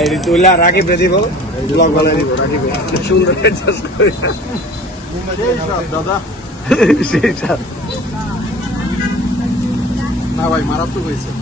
এই তুইলা রাকিব রে দিব ব্লগ বানাই দিব রাকিব সুন্দর অ্যাডজাস্ট করে দাদা সেই স্যার না ভাই মারাত্মক হয়েছে।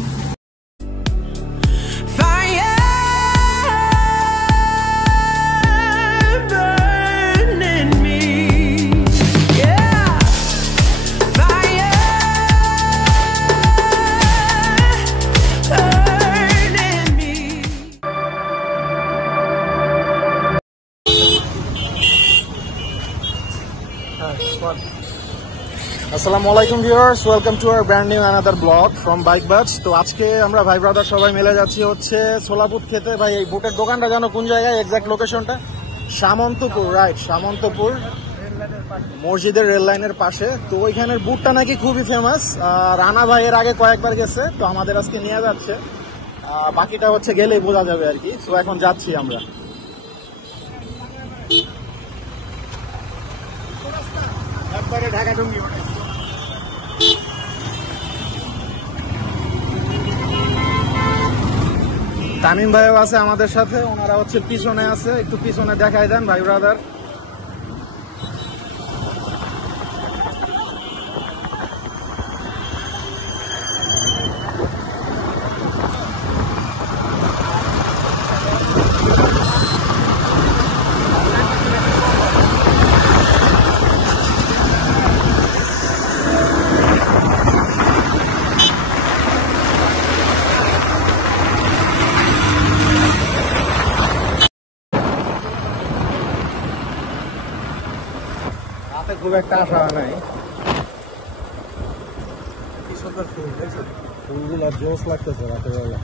আসসালামু আলাইকুম viewers, welcome to our brand new another blog from bike বাজ। তো আজকে আমরা ভাই ব্রাদার সবাই মিলে যাচ্ছি হচ্ছে ছোলাপুট খেতে। ভাই এই বুটের দোকানটা জানো কোন জায়গায় এক্সাক্ট লোকেশনটা? সামন্তপুর, রাইট, সামন্তপুর মসজিদের রেল লাইনের পাশে। তো ওইখানের বুটটা নাকি খুবই ফেমাস। রানা ভাই এর আগে কয়েকবার গেছে, তো আমাদের আজকে নিয়ে যাচ্ছে। বাকিটা হচ্ছে গেলেই বোঝা যাবে আর কি। তো এখন যাচ্ছি আমরা। একবারে ঢাকা টুঙ্গি তামিম ভাইও আছে আমাদের সাথে, ওনারা হচ্ছে পিছনে আছে, একটু পিছনে দেখাই দেন ভাই ব্রাদার। খুব একটা আশা নাই, কি সুন্দর ফুল, ফুলগুলো জোস লাগতেছে রাতের বেলা।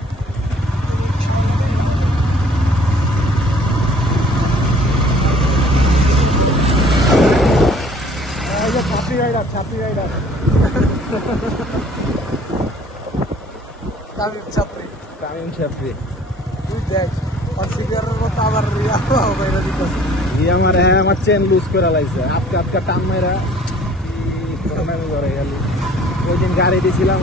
ছাত্রী রাইডার তামিম ছাত্রী তুই দেখ আমার চেন লুজ করে লাইছে, আটকা টান মেরা গেল। ওই দিন গাড়ি দিয়েছিলাম,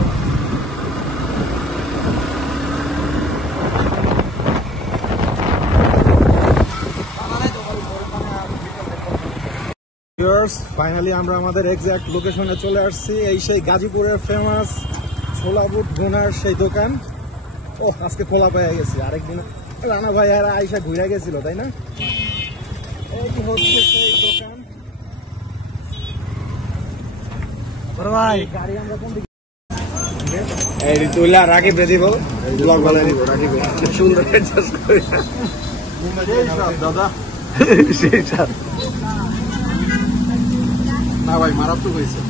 ফাইনালি আমরা আমাদের এক্সাক্ট লোকেশনে চলে আসছি। এই সেই গাজীপুরের ফেমাস ছোলা বুট ভুনার সেই দোকান। ও আজকে খোলা পেয়ে গেছি, আরেকদিন রানা ভাই আর আইসা ঘুরে গেছিল তাই না? এই হচ্ছে সেই দোকান। ভাই গাড়ি আমরা কোন দিকে? এই তুইলা রাকিব রে দিব ব্লগ বানাই দিব রাকিব সুন্দর অ্যাডজাস্ট করে দাদা সেই স্যার না ভাই মারাত্মক হয়েছে।